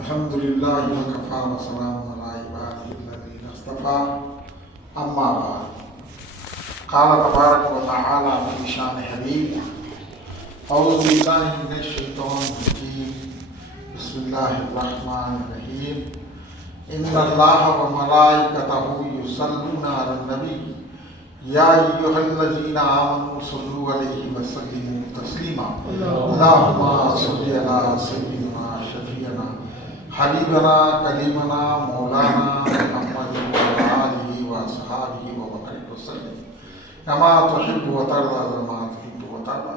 الحمد لله وكفى وسلام على عباده الذين اصطفى أما بعد قال تبارك وتعالى في شان حبيب أعوذ بالله من الشيطان الرجيم بسم الله الرحمن الرحيم إن الله وملائكته يصلون على النبي يا أيها الذين آمنوا صلوا عليه وسلموا تسليما اللهم صل على سيدنا شفيعنا حبيبنا كليمنا مولانا محمد وعلى آله وأصحابه وبارك وسلم كما تحب وترضى وما تحب وترضى.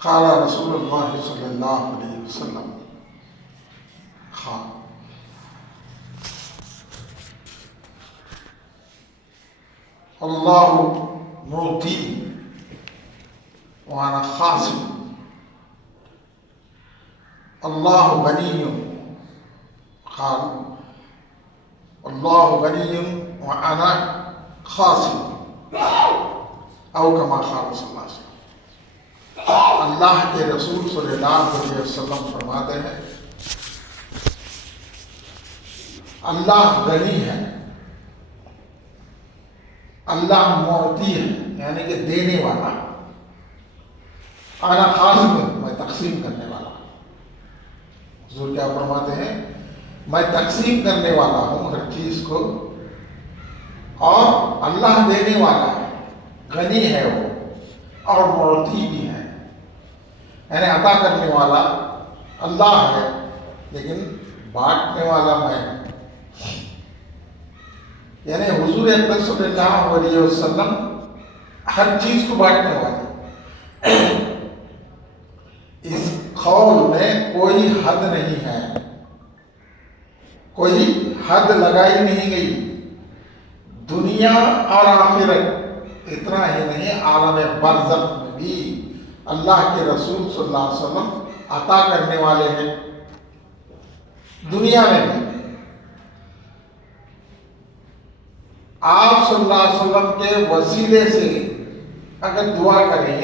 قال رسول الله صلى الله عليه وسلم الله معطي وأنا خاصم الله غني قال الله غني وأنا خاصم أو كما قال صلى الله عليه وسلم. اللہ کے رسول صلی اللہ علیہ وسلم فرماتے ہیں اللہ غنی ہے، اللہ معطی ہے یعنی کہ دینے والا، انا قاسم میں تقسیم کرنے والا. حضور کیا فرماتے ہیں؟ میں تقسیم کرنے والا ہوں ہر چیز کو، اور اللہ دینے والا ہے، غنی ہے وہ، اور معطی بھی ہے یعنی عطا کرنے والا اللہ ہے لیکن بانٹنے والا میں. یعنی حضور اکرم صلی اللہ علیہ وسلم ہر چیز کو بانٹنے والے. اس قول میں کوئی حد نہیں ہے، کوئی حد لگائی نہیں گئی. دنیا اور آخرت، اتنا ہی نہیں عالم برزخ میں بھی اللہ کے رسول صلی اللہ علیہ وسلم عطا کرنے والے ہیں. دنیا میں بھی آپ صلی اللہ علیہ وسلم کے وسیلے سے اگر دعا کریں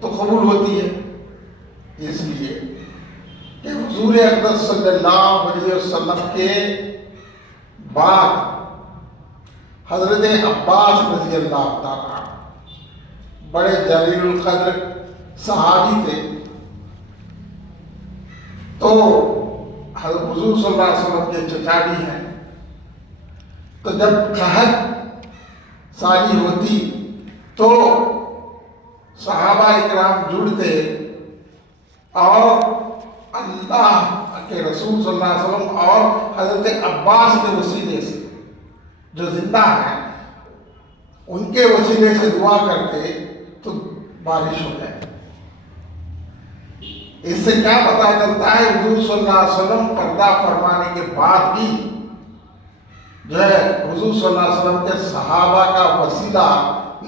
تو قبول ہوتی ہے، اس لیے کہ حضور اکرم صلی اللہ علیہ وسلم کے بعد حضرت عباس رضی اللہ تعالیٰ بڑے جلیل القدر صحابی تھے. تو حضور صلی اللہ علیہ وسلم کے چچاڑی ہیں، تو جب قحط سالی ہوتی تو صحابہ اکرام جڑتے اور اللہ کے رسول صلی اللہ علیہ وسلم اور حضرت عباس کے وسیلے سے جو زندہ ہیں ان کے وسیلے سے دعا کرتے تو بارش ہو جائے. اس سے کیا پتہ چلتا ہے؟ حضور صلی اللہ علیہ وسلم پردہ فرمانے کے بعد بھی جو ہے حضور صلی اللہ علیہ وسلم کے صحابہ کا وسیلہ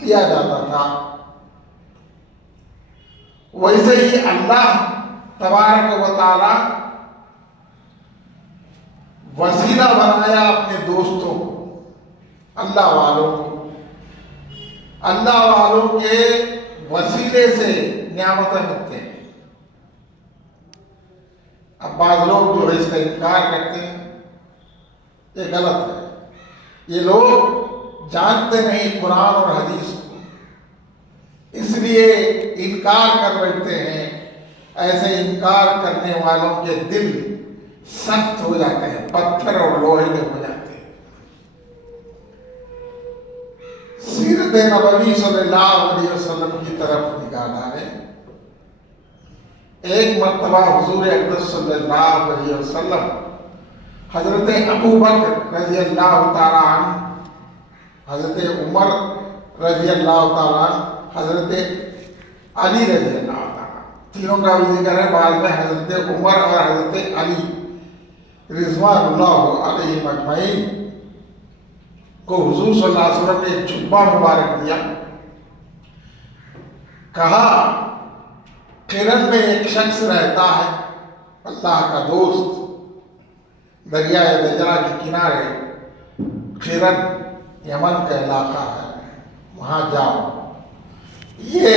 لیا جاتا تھا. ویسے ہی اللہ تبارک و تعالی وسیلہ بنایا اپنے دوستوں کو، اللہ والوں کو. اللہ والوں کے وسیلے سے نعمتیں ملتے ہیں. اب بعض لوگ جو ہے اس کا انکار کرتے ہیں، یہ غلط ہے. یہ لوگ جانتے نہیں قرآن اور حدیث کو، اس لیے انکار کر بیٹھتے ہیں. ایسے انکار کرنے والوں کے دل سخت ہو جاتے ہیں، پتھر اور لوہے کے ہو جاتے ہیں. سیرت نبوی صلی اللہ علیہ وسلم کی طرف نگاہ ڈالیں. ایک مرتبہ حضور اکرم صلی اللہ علیہ وسلم حضرت ابو بکر رضی اللہ تعالیٰ عنہ، حضرت عمر رضی اللہ تعالیٰ عنہ، حضرت علی رضی اللہ تعالیٰ، تینوں کا بھی ذکر ہے. بعد میں حضرت عمر اور حضرت علی رضوان اللہ علیہ مجمعین کو حضور صلی اللہ علیہ وسلم نے ایک جبہ مبارک دیا. کہا قرن میں ایک شخص رہتا ہے، اللہ کا دوست، دریائے دجلہ کے کنارے. قرن یمن کا علاقہ ہے، وہاں جاؤ. یہ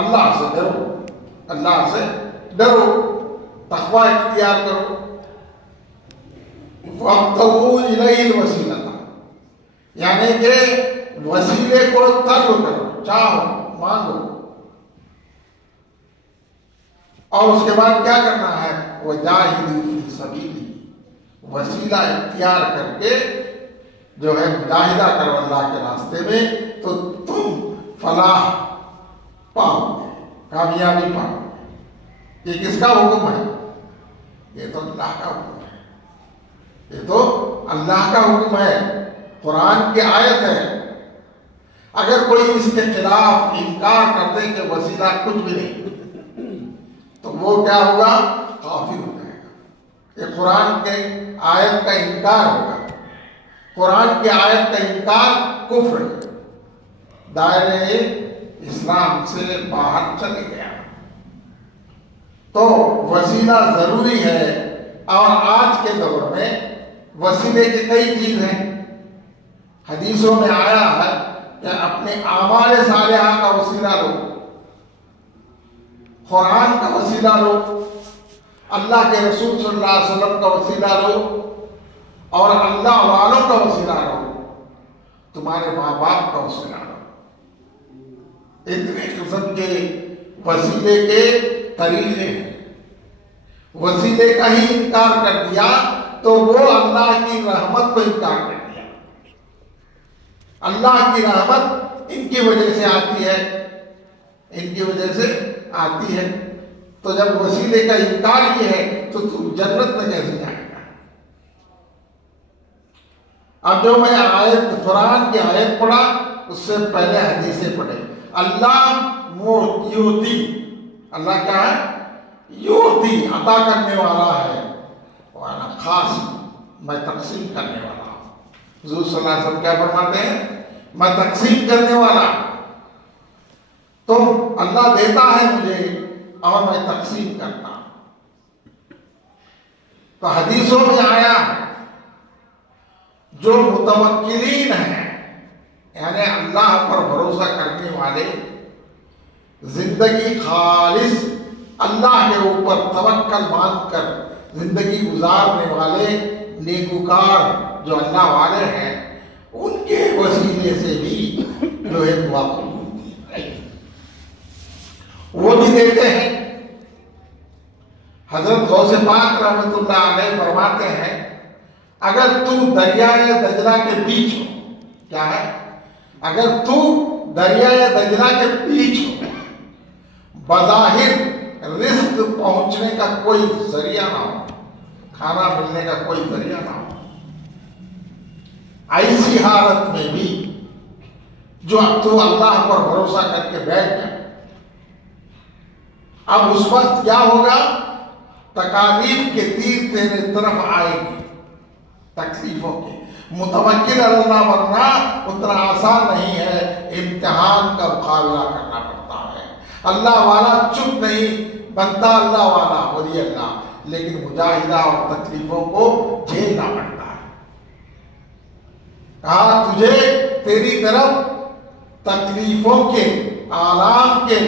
اللہ سے ڈرو، اللہ سے ڈرو، تقوی اختیار کرو۔ وَابْتَغُوا إِلَيْهِ الْوَسِيلَةَ، یعنی کہ وسیلے کو طلب کرو، چاہو، مانگو، اور اس کے بعد کیا کرنا ہے؟ وَجَاهِدُوا فِي سَبِيلِهِ، وسیلہ اختیار کر کے جو ہے مجاہدہ کرو اللہ کے راستے میں، تو تم فلاح پاؤ گے، کامیابی پاؤ گے۔ یہ کس کا حکم ہے؟ یہ تو اللہ کا حکم ہے، یہ تو اللہ کا حکم ہے، قرآن کی آیت ہے۔ اگر کوئی اس کے خلاف انکار کر دے کہ وسیلہ کچھ بھی نہیں، تو وہ کیا ہوگا؟ کافر ہو جائے گا۔ یہ قرآن کے آیت کا انکار ہوگا، قرآن کی آیت کا انکار کفر ہے، دائرے اسلام سے باہر چلے گیا۔ تو وسیلہ ضروری ہے، اور آج کے دور میں وسیلے کی کئی چیز ہیں۔ حدیثوں میں آیا ہے کہ اپنے اعمال صالحہ کا وسیلہ لو، قرآن کا وسیلہ لو، اللہ کے رسول صلی اللہ علیہ وسلم کا وسیلہ لو، اور اللہ والوں کا وسیلہ لو، تمہارے ماں باپ کا وسیلہ لو۔ اتنے قسم کے وسیلے کے طریقے ہیں۔ وسیلے کا ہی انکار کر دیا تو وہ اللہ کی رحمت کو انکار کر دیا۔ اللہ کی رحمت ان کی وجہ سے آتی ہے، ان کی وجہ سے آتی ہے۔ تو جب وسیلے کا انکار ہی ہے تو جنت میں کیسے جائے گا؟ اب جو میں آیت قرآن کی آیت پڑھا، اس سے پہلے حدیثیں پڑھے۔ اللہ یوتی، اللہ کیا ہے؟ یوتی، عطا کرنے والا ہے، وانا خاص، میں تقسیم کرنے والا ہوں۔ حضور صلی اللہ علیہ وسلم کیا فرماتے ہیں؟ میں تقسیم کرنے والا، تو اللہ دیتا ہے مجھے اور میں تقسیم کرتا ہوں۔ تو حدیثوں میں آیا جو متوکلین ہیں، یعنی اللہ پر بھروسہ کرنے والے، زندگی خالص اللہ کے اوپر توکل باندھ کر زندگی گزارنے والے نیکوکار جو اللہ والے ہیں، ان کے وسیلے سے بھی جو ہے دعا قبول ہوتی ہے، وہ بھی دیتے ہیں۔ حضرت غوث پاک رحمۃ اللہ علیہ فرماتے ہیں، اگر تو دریائے دجلہ کے بیچ ہو، کیا ہے؟ اگر تو دریائے دجلہ کے بیچ ہو، بظاہر رزق پہنچنے کا کوئی ذریعہ نہ ہو، کھانا ملنے کا کوئی ذریعہ نہ ہو، ایسی حالت میں بھی جو تو اللہ پر بھروسہ کر کے بیٹھ جائے، اب اس وقت کیا ہوگا؟ تکالیف کے تیر تیرے طرف آئے گی، تکلیفوں کے۔ متوکل اللہ بننا اتنا آسان نہیں ہے، امتحان کا مقابلہ کرنا پڑتا ہے۔ اللہ والا چپ نہیں بنتا، اللہ والا ولی اللہ، لیکن مجاہدہ اور تکلیفوں کو جھیلنا پڑتا ہے۔ کہا تجھے تیری طرف تکلیفوں کے، آلام کے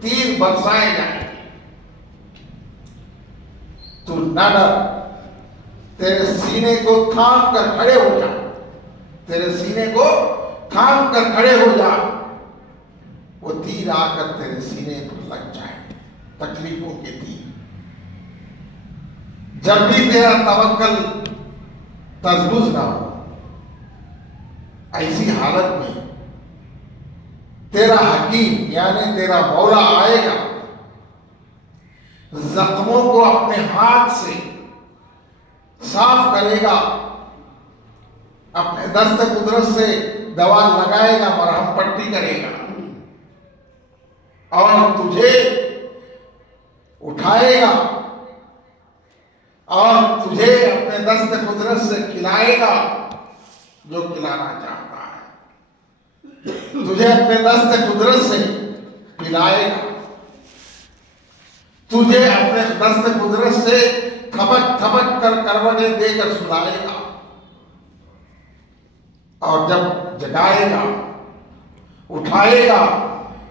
تیر برسائے جائیں گے، تو نہ ڈر، تیرے سینے کو تھام کر کھڑے ہو جا، تیرے سینے کو تھام کر کھڑے ہو جا، وہ تیر آ کر تیرے سینے پر لگ جائیں، تکلیفوں کے تیر۔ جب بھی تیرا توکل تذبذ نہ ہو، ایسی حالت میں تیرا حکیم یعنی تیرا مولا آئے گا، زخموں کو اپنے ہاتھ سے صاف کرے گا، اپنے دست قدرت سے دوا لگائے گا، مرہم پٹی کرے گا، اور تجھے اٹھائے گا اور تجھے اپنے دست قدرت سے کھلائے گا جو کھلانا چاہتا ہے، تجھے اپنے دست قدرت سے پلائے گا، تجھے اپنے دست قدرت سے تھپک تھپک کر کروٹیں دے کر سلائے گا، اور جب جگائے گا، اٹھائے گا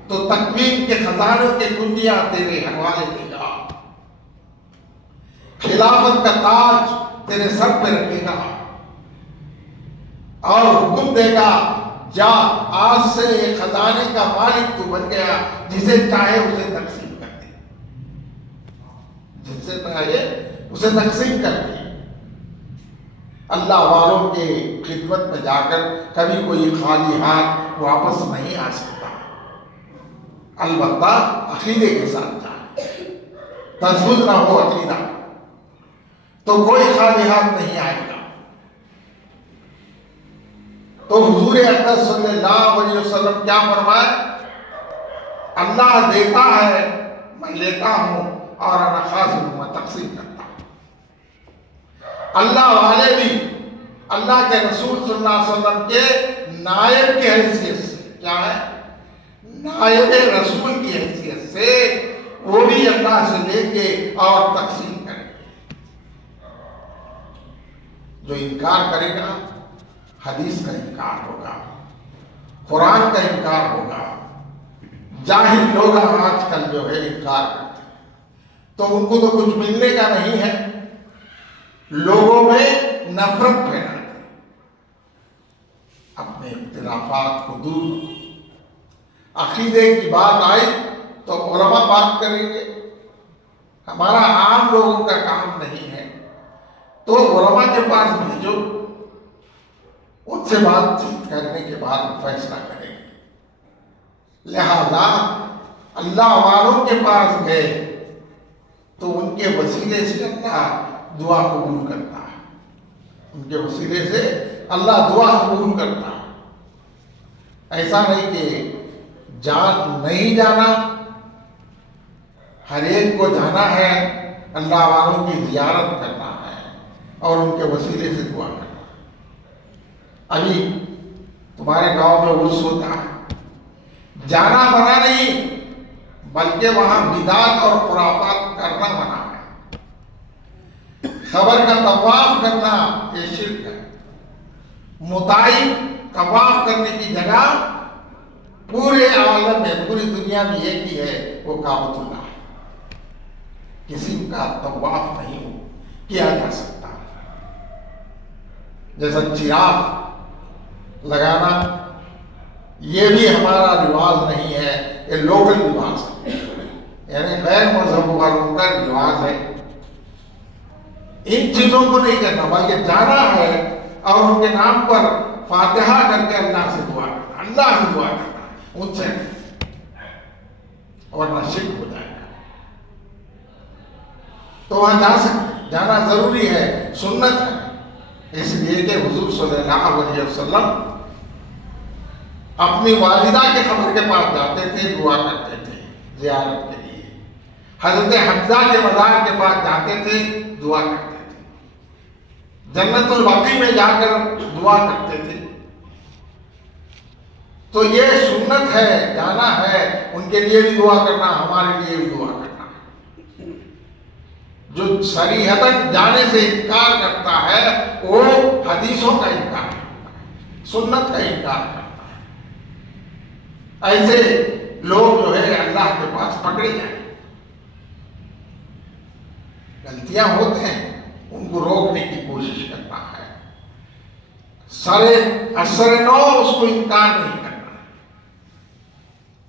تو تکوین کے خزانوں کی کنجیاں تیرے حوالے دے گا، خلافت کا تاج تیرے سر پہ رکھے گا اور حکم دے گا جا آج سے یہ خزانے کا مالک تو بن گیا، جسے چاہے اسے تقسیم کر دے، جسے چاہے اسے تقسیم کر دے۔ اللہ والوں کے خدمت میں جا کر کبھی کوئی خالی ہاتھ واپس نہیں آ سکتا، البتہ عقیدے کے ساتھ جائے، تزود نہ ہو عقیدہ تو کوئی خالی ہاتھ نہیں آئے گا۔ تو حضور اقدس صلی اللہ علیہ وسلم کیا فرمائے؟ اللہ دیتا ہے میں لیتا ہوں اور انا خازن ہوں، میں تقسیم کرتا ہوں۔ اللہ والے بھی اللہ کے رسول صلی اللہ علیہ وسلم کے نائب کی حیثیت سے، کیا ہے؟ نائب رسول کی حیثیت سے وہ بھی اللہ سے لے کے اور تقسیم کریں گے۔ جو انکار کرے گا حدیث کا انکار ہوگا، قرآن کا انکار ہوگا۔ جاہل لوگ آج کل جو ہے انکار کرتے ہیں تو ان کو تو کچھ ملنے کا نہیں ہے، لوگوں میں نفرت پھیلاتے ہیں، اپنے اختلافات کو دور۔ عقیدے کی بات آئی تو علماء بات کریں گے، ہمارا عام لوگوں کا کام نہیں ہے، تو علماء کے پاس بھیجو، ان سے بات چیت کرنے کے بعد فیصلہ کریں گے۔ لہذا اللہ والوں کے پاس گئے تو ان کے وسیلے سے اللہ دعا قبول کرتا ہے، ان کے وسیلے سے اللہ دعا قبول کرتا ہے۔ ایسا نہیں کہ نہیں جانا، ہر ایک کو جانا ہے، اللہ والوں کی زیارت کرنا ہے اور ان کے وسیلے سے دعا کرنا ہے۔ ابھی تمہارے گاؤں میں عرس ہوتا ہے، جانا منع نہیں بلکہ وہاں بدعت اور خرافات کرنا منع ہے۔ قبر کا طواف کرنا یہ شرک ہے۔ متعین طواف کرنے کی جگہ پورے عالم میں، پوری دنیا میں ایک ہی ہے، وہ کعبۃ اللہ ہے، کسی کا طواف نہیں کیا جا سکتا۔ جیسا چراغ لگانا یہ بھی ہمارا رواج نہیں ہے، یہ لوکل رواج ہے، یعنی غیر مذہب والوں کا رواج ہے۔ ان چیزوں کو نہیں کرنا بلکہ جانا ہے اور ان کے نام پر فاتحہ کر کے اللہ سے دعا کرنا، اللہ سے دعا کرنا، ان سے، ورنہ شرک ہو جائے گا۔ تو وہاں جا سکتے، جانا ضروری ہے، سنت ہے، اس لیے کہ حضور صلی اللہ علیہ وسلم اپنی والدہ کے قبر کے پاس جاتے تھے، دعا کرتے تھے زیارت کے لیے، حضرت حمزہ کے مزار کے پاس جاتے تھے، دعا کرتے تھے، جنت البقیع میں جا کر دعا کرتے تھے۔ تو یہ سنت ہے، جانا ہے، ان کے لیے بھی دعا کرنا، ہمارے لیے بھی دعا کرنا۔ جو صریحتاً جانے سے انکار کرتا ہے وہ حدیثوں کا انکار کرتا ہے، سنت کا انکار کرتا ہے۔ ایسے لوگ جو ہے اللہ کے پاس پکڑے جائیں، غلطیاں ہوتے ہیں ان کو روکنے کی کوشش کرنا ہے، اثر نو اس کو انکار نہیں کرنا۔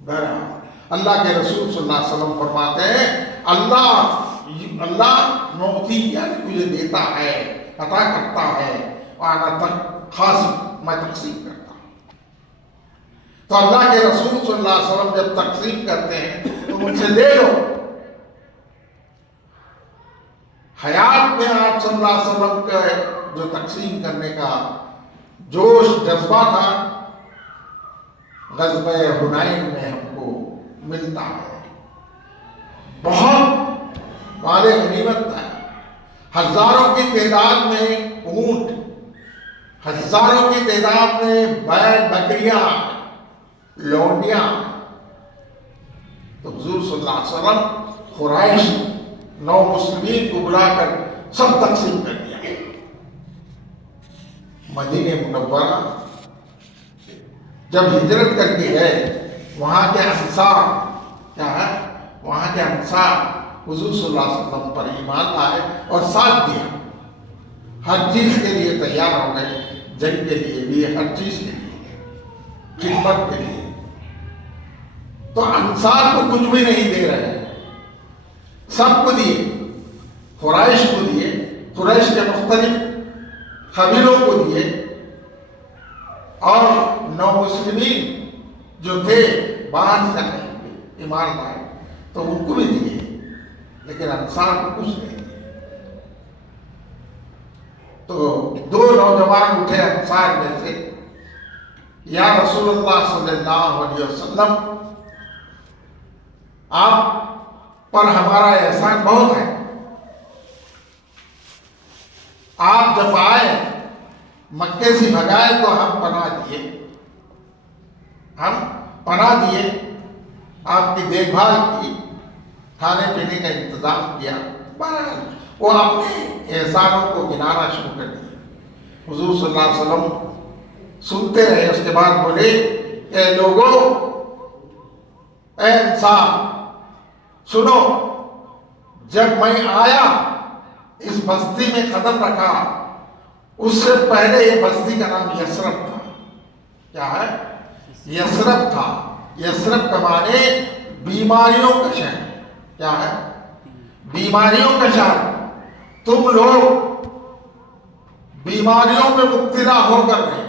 بہرحال اللہ کے رسول صلی اللہ علیہ وسلم فرماتے ہیں اللہ موتی یعنی مجھے دیتا ہے، عطا کرتا ہے، وانا خاص میں تقسیم کرتا ہوں۔ تو اللہ کے رسول صلی اللہ علیہ وسلم جب تقسیم کرتے ہیں تو مجھ سے لے لو۔ حیات میں آپ صلی اللہ علیہ وسلم کا جو تقسیم کرنے کا جوش جذبہ تھا غزوہ حنین میں ہم کو ملتا ہے، بہت مال غنیمت تھا، ہزاروں کی تعداد میں اونٹ، ہزاروں کی تعداد میں بیل بکریاں، لونڈیاں۔ تو حضور صلی اللہ علیہ وسلم قریش نو مسلمین کو بلا کر سب تقسیم کر دیا۔ مدینہ منورہ جب ہجرت کر کے گئے وہاں کے انصار کیا ہے، وہاں کے انصار حضور صلی اللہ علیہ وسلم پر ایمان لائے اور ساتھ دیا، ہر چیز کے لیے تیار ہو گئے، جنگ کے لیے بھی، ہر چیز کے لیے، خدمت کے لیے۔ تو انصار کو کچھ بھی نہیں دے رہے ہیں، سب کو دیے، قریش کو دیے، قریش کے مختلف قبیلوں کو دیے، اور نو مسلمین جو تھے باہر سے ایمان لائے تو ان کو بھی دیے، لیکن انصار کو کچھ نہیں دیے۔ تو دو نوجوان اٹھے انصار میں سے، یا رسول اللہ صلی اللہ علیہ وسلم، آپ پر ہمارا احسان بہت ہے، آپ جب آئے مکے سے بھگائے تو ہم پناہ دیے، ہم پناہ دیے، آپ کی دیکھ بھال کی، کھانے پینے کا انتظام کیا، بہرحال وہ اپنے احسانوں کو گنانا شروع کر دیے۔ حضور صلی اللہ علیہ وسلم سنتے رہے، اس کے بعد بولے، اے لوگوں، اے انسان سنو، جب میں آیا اس بستی میں قدم رکھا، اس سے پہلے یہ بستی کا نام یثرب تھا۔ کیا ہے؟ یثرب تھا۔ یثرب کا معنی بیماریوں کا شہر۔ کیا ہے؟ بیماریوں کا شہر۔ تم لوگ بیماریوں میں مبتلا ہو کر رہے،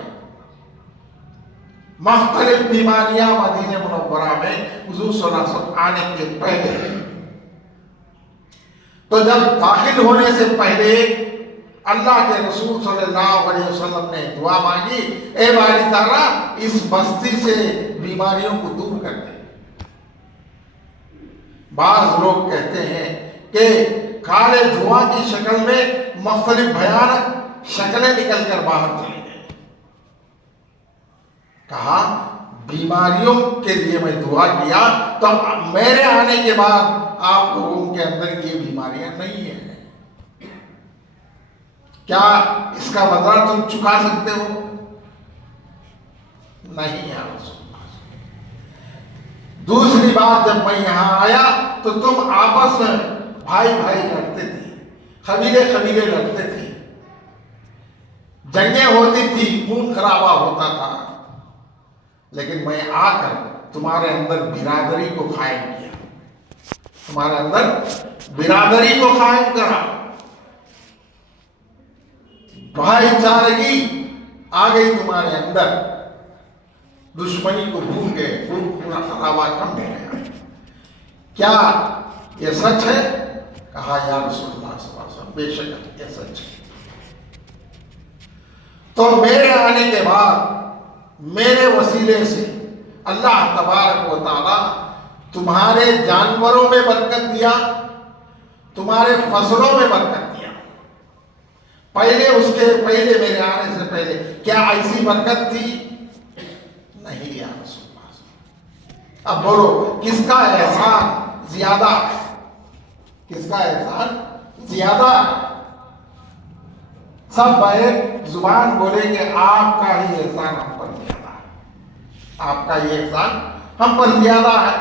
مختلف بیماریاں مدینہ منورہ میں حضور صلی اللہ علیہ وسلم آنے کے پہلے۔ تو جب داخل ہونے سے پہلے اللہ کے رسول صلی اللہ علیہ وسلم نے دعا مانگی، اے باری تعالیٰ اس بستی سے بیماریوں کو دور کر دے۔ بعض لوگ کہتے ہیں کہ کالے دھواں کی شکل میں مختلف بھیانک شکلیں نکل کر باہر چلی گئی۔ کہا بیماریوں کے لیے میں دعا کیا تو میرے آنے کے بعد آپ لوگوں کے اندر یہ بیماریاں نہیں ہیں، کیا اس کا بدلہ تم چکا سکتے ہو؟ نہیں یا رسول اللہ۔ دوسری بات، جب میں یہاں آیا تو تم آپس میں بھائی بھائی لڑتے تھے، قبیلے قبیلے لڑتے تھے، جنگیں ہوتی تھی، خون خرابہ ہوتا تھا، لیکن میں آ کر تمہارے اندر برادری کو قائم کیا، تمہارے اندر برادری کو قائم کرا، بھائی چارگی آ گئی تمہارے اندر، دشمنی کو بھول گئے، خون خرابہ کم ہو گیا۔ کیا یہ سچ ہے؟ کہا یا رسول اللہ صلی اللہ علیہ وسلم، بے شک یہ سچ ہے۔ تو میرے آنے کے بعد میرے وسیلے سے اللہ تبارک و تعالیٰ تمہارے جانوروں میں برکت دیا، تمہارے فصلوں میں برکت دیا۔ پہلے اس کے پہلے میرے آنے سے پہلے کیا ایسی برکت تھی؟ نہیں یا رسول اللہ۔ اب بولو کس کا احسان زیادہ ہے؟ کس کا احسان زیادہ ہے؟ سب ایک زبان بولیں گے آپ کا ہی احسان ہم پر زیادہ ہے، آپ کا ہی احسان ہم پر زیادہ ہے۔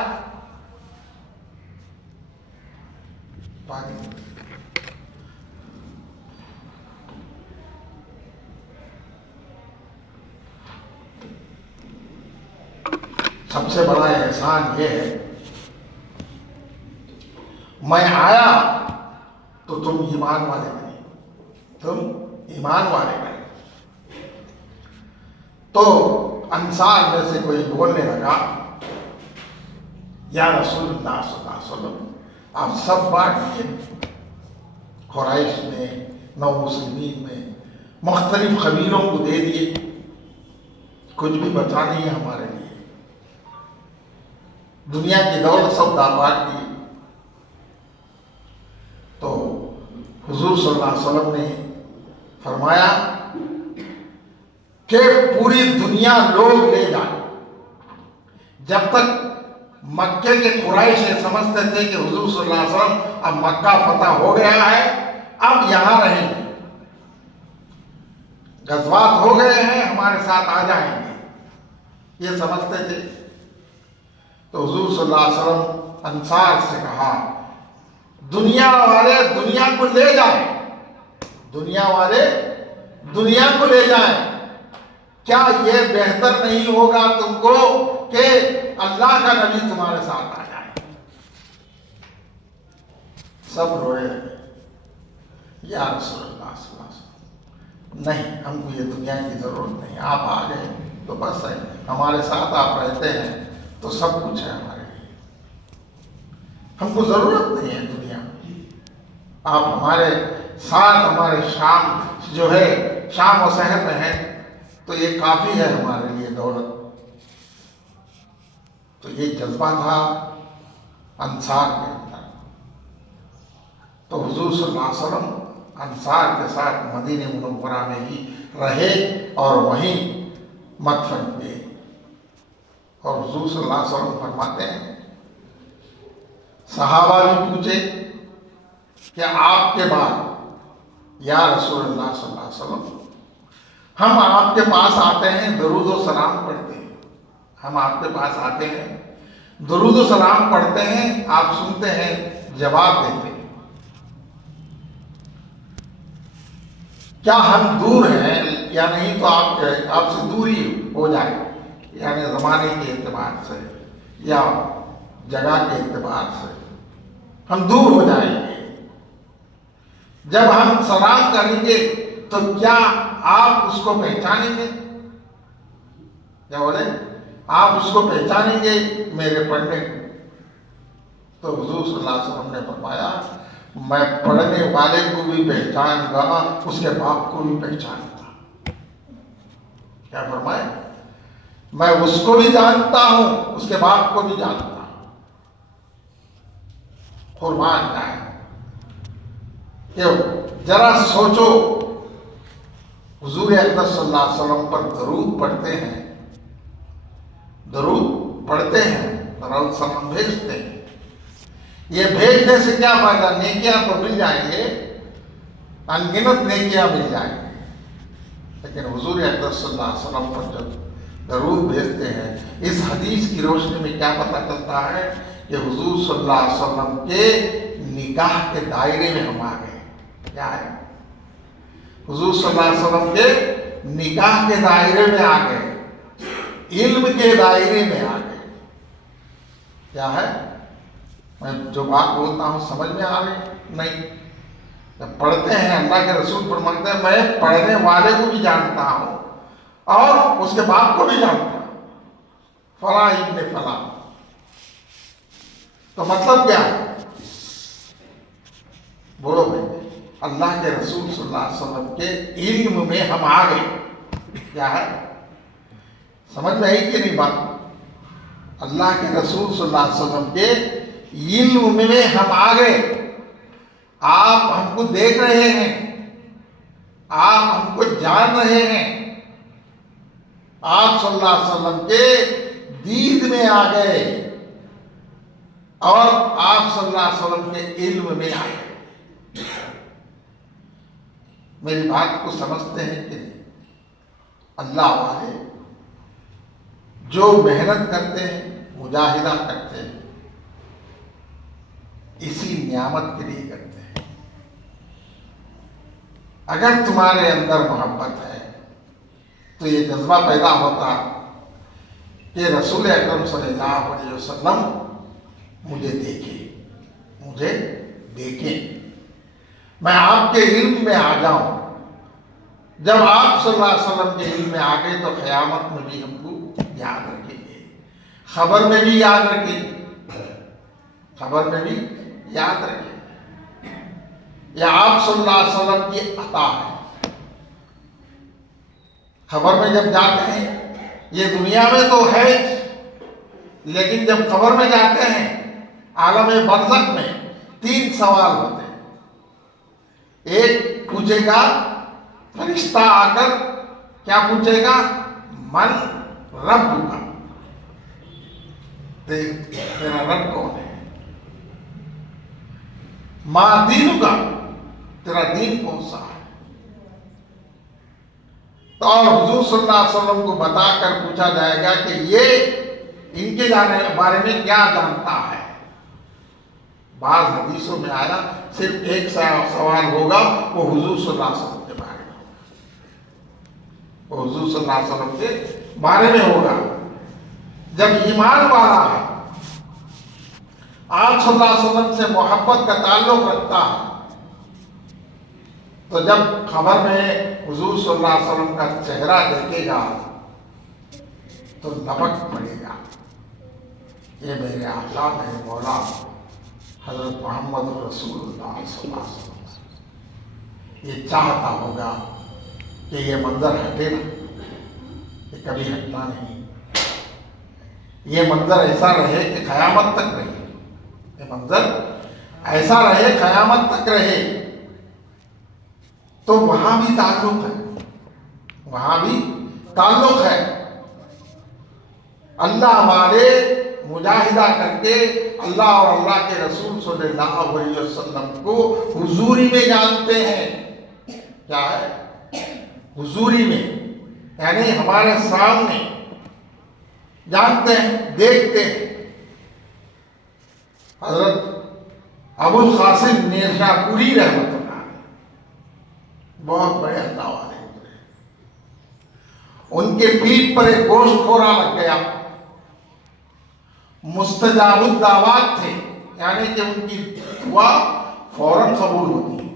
پانی سب سے بڑا احسان یہ ہے، میں آیا تو تم ایمان والے بنے، تم ایمان والے بنے۔ تو انصار میں سے کوئی بولنے لگا، یا رسول اللہ صلی اللہ علیہ وسلم آپ سب بانٹ دیے، قریش میں، نو مسلمین میں، مختلف قبیلوں کو دے دیے، کچھ بھی بچا نہیں ہے ہمارے لیے، دنیا کی دولت سب بانٹ دی۔ تو حضور صلی اللہ علیہ وسلم نے فرمایا کہ پوری دنیا لوگ لے جائیں۔ جب تک مکے کے قریش یہ سمجھتے تھے کہ حضور صلی اللہ علیہ وسلم اب مکہ فتح ہو گیا ہے، اب یہاں رہیں گے، غزوات ہو گئے ہیں، ہمارے ساتھ آ جائیں گے، یہ سمجھتے تھے۔ تو حضور صلی اللہ علیہ وسلم انصار سے کہا دنیا والے دنیا کو لے جائیں، دنیا والے دنیا کو لے جائیں، کیا یہ بہتر نہیں ہوگا تم کو کہ اللہ کا نبی تمہارے ساتھ آ جائے؟ سب روئے، یا رسول اللہ صلی اللہ علیہ وسلم نہیں، ہم کو یہ دنیا کی ضرورت نہیں، آپ آ گئے تو بس ہے، ہمارے ساتھ آپ رہتے ہیں تو سب کچھ ہے ہمارے لیے، ہم کو ضرورت نہیں ہے دنیا کی، آپ ہمارے ساتھ ہمارے شام جو ہے شام و شہر میں ہیں تو یہ کافی ہے ہمارے لیے دولت۔ تو یہ جذبہ تھا انصار کے اندر۔ تو حضور صلی اللہ علیہ وسلم انصار کے ساتھ مدینہ منورہ میں ہی رہے اور وہیں مدفن ہوئے۔ اور حضور صلی اللہ علیہ وسلم فرماتے ہیں، صحابہ بھی پوچھے کہ آپ کے بعد یا رسول اللہ صلی اللہ علیہ وسلم ہم آپ کے پاس آتے ہیں، درود و سلام پڑھتے ہیں، ہم آپ کے پاس آتے ہیں، درود و سلام پڑھتے ہیں، آپ سنتے ہیں، جواب دیتے ہیں، کیا ہم دور ہیں یا نہیں؟ تو آپ سے دور ہی ہو جائے، یعنی زمانے کے اعتبار سے یا جگہ کے اعتبار سے ہم دور ہو جائیں گے۔ جب ہم سلام کریں گے تو کیا آپ اس کو پہچانیں گے؟ کیا بولے؟ آپ اس کو پہچانیں گے میرے پڑھنے کو؟ تو حضور صلی اللہ علیہ وسلم نے فرمایا، میں پڑھنے والے کو بھی پہچان گا، اس کے باپ کو بھی پہچان گا۔ کیا فرمایا؟ میں اس کو بھی جانتا ہوں، اس کے باپ کو بھی جانتا ہوں۔ قربان جائے کہ ذرا سوچو، حضور اکرم صلی اللہ علیہ وسلم پر درود پڑھتے ہیں، درود پڑھتے ہیں، درود سلام بھیجتے ہیں۔ یہ بھیجنے سے کیا فائدہ؟ نیکیاں تو مل جائیں گے، ان گنت نیکیاں مل جائیں گے، لیکن حضور اکرم صلی اللہ علیہ وسلم پر جب درود بھیجتے ہیں، اس حدیث کی روشنی میں کیا پتہ چلتا ہے کہ حضور صلی اللہ علیہ وسلم کے نکاح کے دائرے میں ہم آ گئے۔ کیا ہے؟ حضور صلی اللہ علیہ وسلم کے نکاح کے دائرے میں آ گئے، علم کے دائرے میں آ گئے۔ کیا ہے؟ میں جو بات بولتا ہوں سمجھ میں آ رہی نہیں؟ جب پڑھتے ہیں، اللہ کے رسول فرماتے ہیں، میں پڑھنے والے کو بھی جانتا ہوں اور اس کے باپ کو بھی جانتا ہوں، فلاں ابن فلاں۔ تو مطلب کیا ہے؟ بولو بھائی، اللہ کے رسول صلی اللہ علیہ وسلم کے علم میں ہم آ گئے۔ کیا ہے؟ سمجھ میں آئی کہ نہیں بات؟ اللہ کے رسول صلی اللہ علیہ وسلم کے علم میں ہم آ گئے۔ آپ ہم کو دیکھ رہے ہیں، آپ ہم کو جان رہے ہیں، آپ صلی اللہ علیہ وسلم کے دید میں آ گئے اور آپ صلی اللہ علیہ وسلم کے علم میں آ گئے۔ میری بات کو سمجھتے ہیں کہ نہیں؟ اللہ والے جو محنت کرتے ہیں، مجاہدہ کرتے ہیں، اسی نعمت کے لیے کرتے ہیں۔ اگر تمہارے اندر محبت ہے تو یہ جذبہ پیدا ہوتا کہ رسول اکرم صلی اللہ علیہ وسلم مجھے دیکھیں، میں آپ کے علم میں آ جاؤں۔ جب آپ صلی اللہ علیہ وسلم کے علم میں آ گئے تو قیامت میں بھی ہم کو یاد رکھیں گے، خبر میں بھی یاد رکھیں گے، خبر میں بھی یاد رکھیں گے۔ یہ آپ صلی اللہ علیہ وسلم کی عطا ہے۔ خبر میں جب جاتے ہیں، یہ دنیا میں تو ہے، لیکن جب خبر میں جاتے ہیں، عالم برزخ میں 3 سوال ہوتے ہیں۔ ایک پوچھے گا فرشتہ آ کر، کیا پوچھے گا؟ من رب کا، تیرا رب کون ہے؟ ما دین کا، تیرا دین کون سا ہے؟ تو اور حضور صلی اللہ علیہ وسلم کو بتا کر پوچھا جائے گا کہ یہ ان کے بارے میں کیا جانتا ہے؟ بعض حدیثوں میں آیا صرف ایک سوال ہوگا، وہ حضور صلی اللہ علیہ وسلم کے بارے میں ہوگا، وہ حضور صلی اللہ علیہ وسلم کے بارے میں ہوگا۔ جب ایمان والا ہے، آپ صلی اللہ علیہ وسلم سے محبت کا تعلق رکھتا ہے، تو جب خبر میں حضور صلی اللہ علیہ وسلم کا چہرہ دیکھے گا تو لپک پڑے گا، یہ میرے آقا میرے مولا حضرت محمد رسول اللہ صلی اللہ علیہ وسلم۔ یہ چاہتا ہوگا کہ یہ منظر ہٹے نا، یہ کبھی ہٹنا نہیں، یہ منظر ایسا رہے کہ قیامت تک رہے، یہ منظر ایسا رہے قیامت تک رہے۔ تو وہاں بھی تعلق ہے، وہاں بھی تعلق ہے۔ اللہ والے مجاہدہ کر کے اللہ اور اللہ کے رسول صلی اللہ علیہ وسلم کو حضوری میں جانتے ہیں۔ کیا ہے؟ حضوری میں، یعنی ہمارے سامنے جانتے ہیں، دیکھتے ہیں۔ حضرت ابو القاسم نیشاپوری رحمۃ اللہ بہت بڑے اللہ والے گزرے، ان کے پیٹھ پر ایک گوشت کھورا لگ گیا، مستجاب الدعوات تھے، یعنی کہ ان کی دعا فوراً قبول ہوتی،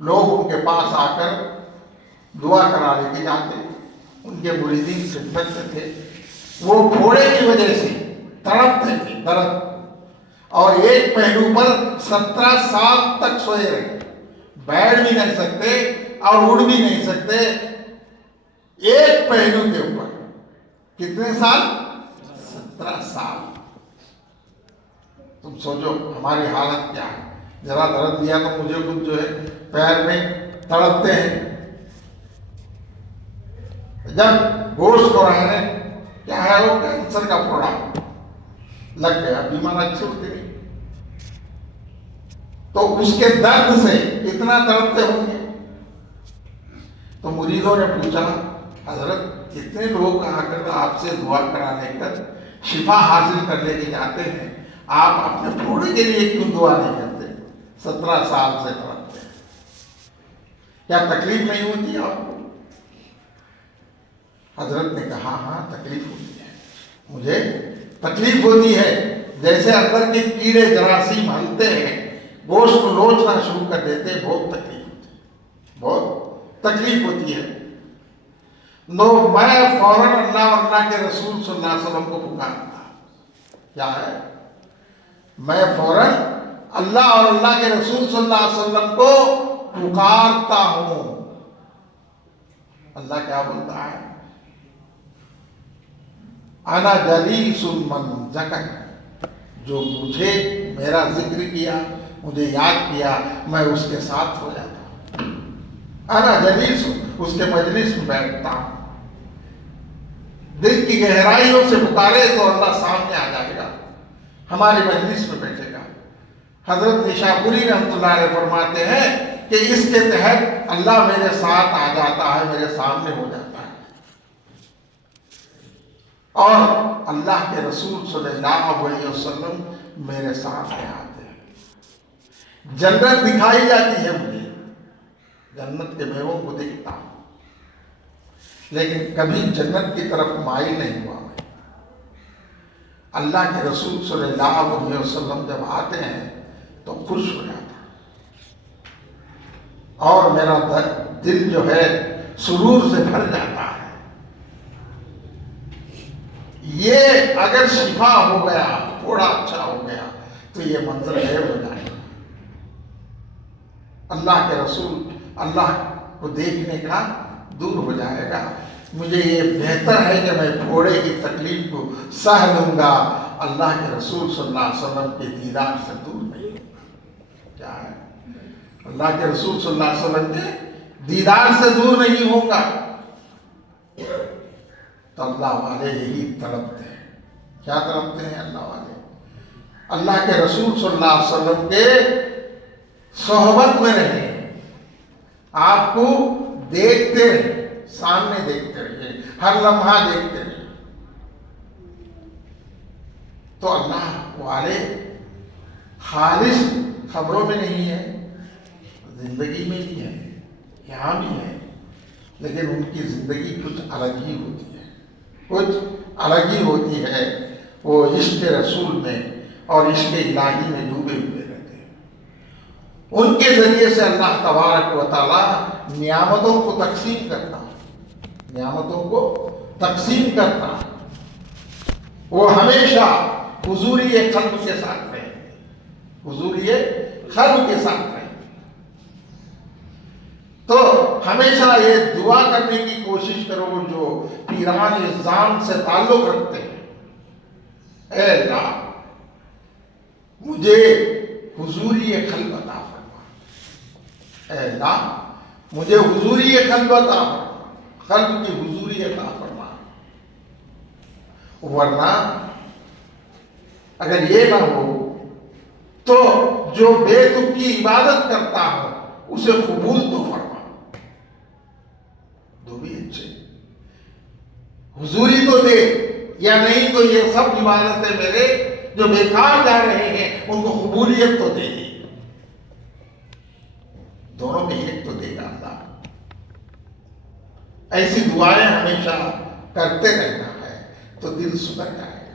لوگ ان کے پاس آ کر دعا کرا لے کے جاتے، ان کے مریدین خدمت میں تھے، وہ پھوڑے کی وجہ سے تڑپتے تھے، درد، اور ایک پہلو پر 17 سال تک سوئے رہے، بیٹھ بھی نہیں سکتے اور اڑ بھی نہیں سکتے، ایک پہلو کے اوپر۔ کتنے سال؟ 17 سال۔ تم سوچو ہماری حالت کیا ہے، ذرا درد دیا تو مجھے کچھ جو ہے پیر میں تڑپتے ہیں۔ جب گوشت کو رہنے کیا ہے، وہ کینسر کا پھوڑا لگ گیا، بیمار اچھے ہوتے نہیں، تو اس کے درد سے اتنا تڑپتے ہوں گے۔ تو مریدوں نے پوچھا، حضرت کتنے لوگ آ کر آپ سے دعا کرانے کر شفا حاصل کرنے کے جاتے ہیں، آپ اپنے پھوڑے کے لیے کیوں دعا نہیں کرتے؟ 17 سال سے تڑپتے ہیں، کیا تکلیف نہیں ہوتی آپ کو؟ حضرت نے کہا ہاں تکلیف ہوتی ہے، مجھے تکلیف ہوتی ہے، جیسے اندر کے کیڑے جراثیم ہلتے ہیں، گوشت کو لوچنا شروع کر دیتے، بہت تکلیف ہوتی ہے، بہت تکلیف ہوتی ہے۔ میں فوراً اللہ اور اللہ کے رسول صلی اللہ علیہ وسلم کو پکارتا۔ کیا ہے؟ میں فوراً اللہ اور اللہ کے رسول صلی اللہ علیہ وسلم کو پکارتا ہوں۔ اللہ کیا بولتا ہے؟ انا جلیس من ذکر، جو مجھے میرا ذکر کیا، مجھے یاد کیا، میں اس کے ساتھ ہو جاتا ہوں۔ انا جلیس، اس کے مجلس میں بیٹھتا ہوں۔ دل کی گہرائیوں سے پکارے تو اللہ سامنے آ جائے گا، ہماری مجلس میں بیٹھے گا۔ حضرت نیشاپوری رحمۃ اللہ علیہ فرماتے ہیں کہ اس کے تحت اللہ میرے ساتھ آ جاتا ہے، میرے سامنے ہو جاتا ہے، اور اللہ کے رسول صلی اللہ علیہ وسلم میرے ساتھ آتے ہیں۔ جنت دکھائی جاتی ہے مجھے، جنت کے میووں کو دیکھتا ہوں، لیکن کبھی جنت کی طرف مائل نہیں ہوا میں۔ اللہ کے رسول صلی اللہ علیہ وسلم جب آتے ہیں تو خوش ہو جاتا اور میرا دل جو ہے سرور سے بھر جاتا ہے۔ یہ اگر شفا ہو گیا، تھوڑا اچھا ہو گیا، تو یہ منظر غیب ہو جائے گا۔ اللہ کے رسول اللہ کو دیکھنے کا دور ہو جائے گا۔ مجھے یہ بہتر ہے کہ میں پھوڑے کی تکلیف کو سہ لوں گا، اللہ کے رسول صلی اللہ علیہ وسلم کے دیدار سے دور نہیں ہوں گا۔ کیا ہے؟ اللہ کے رسول صلی اللہ علیہ وسلم کے دیدار سے دور نہیں ہوں گا۔ تو اللہ والے یہی تڑپتے ہیں۔ کیا تڑپتے ہیں اللہ والے؟ اللہ کے رسول صلی اللہ علیہ وسلم کے صحبت میں رہیں، آپ کو دیکھتے رہیں، سامنے دیکھتے رہیں، ہر لمحہ دیکھتے رہیں۔ تو اللہ والے خالص خبروں میں نہیں ہے، زندگی میں بھی ہے، یہاں بھی ہے، لیکن ان کی زندگی کچھ الگ ہی ہوتی ہے، کچھ الگ ہی ہوتی ہے۔ وہ عشق رسول میں اور عشق الہی میں ڈوبے ہوئے رہتے ہیں۔ ان کے ذریعے سے اللہ تبارک و تعالی نعمتوں کو تقسیم کرتا ہے، نعمتوں کو تقسیم کرتا ہے۔ وہ ہمیشہ حضوری قلب کے ساتھ رہے، حضوری قلب کے ساتھ رہے۔ تو ہمیشہ یہ دعا کرنے کی کوشش کرو جو پیران نظام سے تعلق رکھتے ہیں، اے اللہ مجھے حضوری قلب عطا فرما، اے اللہ مجھے حضوری قلب عطا فرما، قلب کی حضوری عطا فرما۔ ورنہ اگر یہ نہ ہو تو جو بے تک کی عبادت کرتا ہو اسے قبول تو فرما، دو بھی اچھے، حضوری تو دے، یا نہیں تو یہ سب عبادتیں میرے جو بیکار جا رہے ہیں ان کو قبولیت تو دے دی، دونوں میں ایک تو دے گا اللہ۔ ایسی دعائیں ہمیشہ کرتے رہنا ہے تو دل سدھر جائے گا۔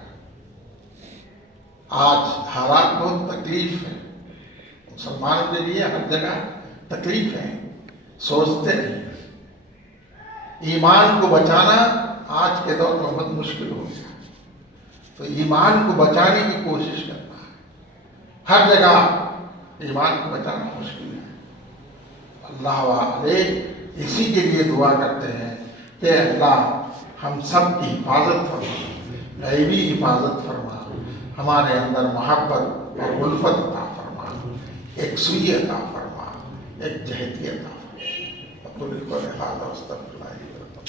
آج حالات بہت تکلیف ہے، مسلمانوں کے لیے ہر جگہ تکلیف ہے، سوچتے نہیں۔ ایمان کو بچانا آج کے دور میں بہت مشکل ہو گیا، تو ایمان کو بچانے کی کوشش کرنا ہے، ہر جگہ ایمان کو بچانا مشکل ہے۔ اللہ والے اسی کے لیے دعا کرتے ہیں کہ اللہ ہم سب کی حفاظت فرما، غیبی حفاظت فرما، ہمارے اندر محبت اور الفت عطا فرما، ایک سوئی عطا فرما، ایک جہتی عطا فرما۔ اقول قولی ھذا واستغفر اللہ لی ولکم۔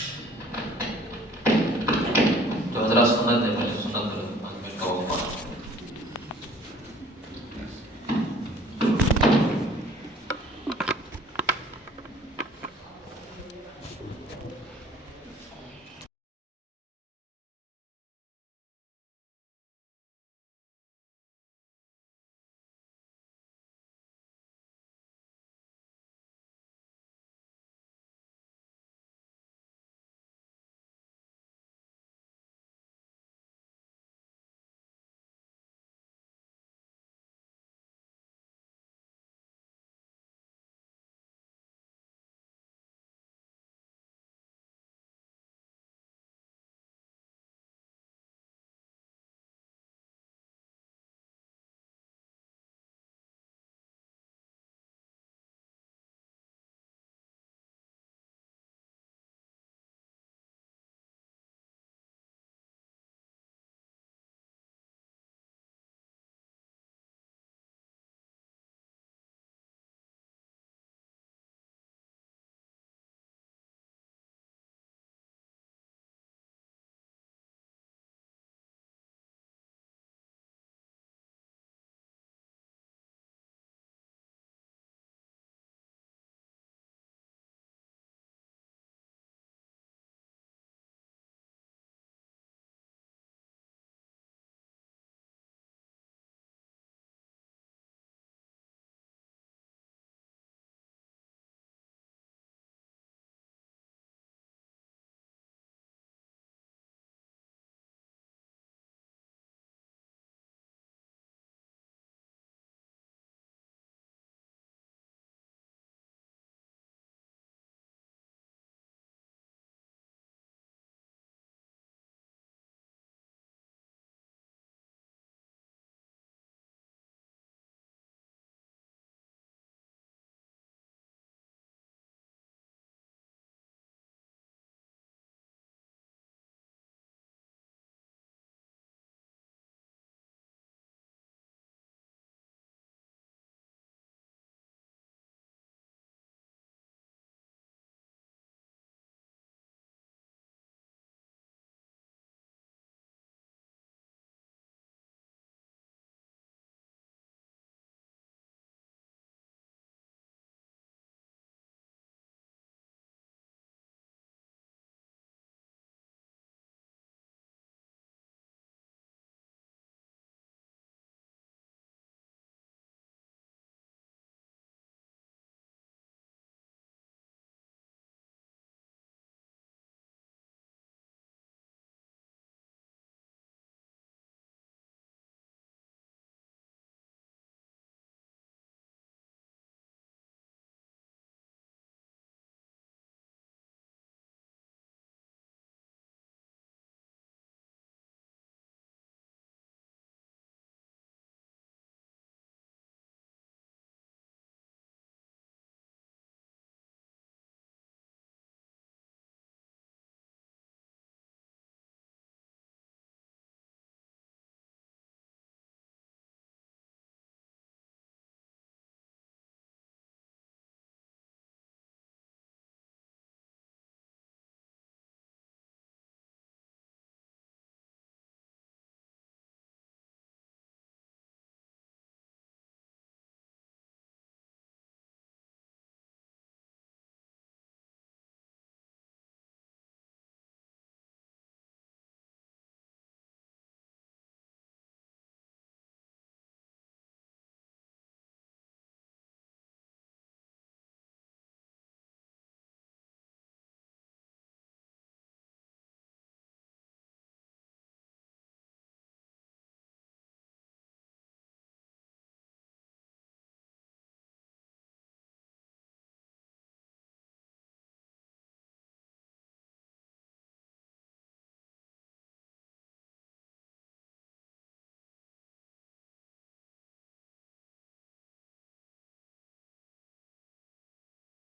جو حضرات سنت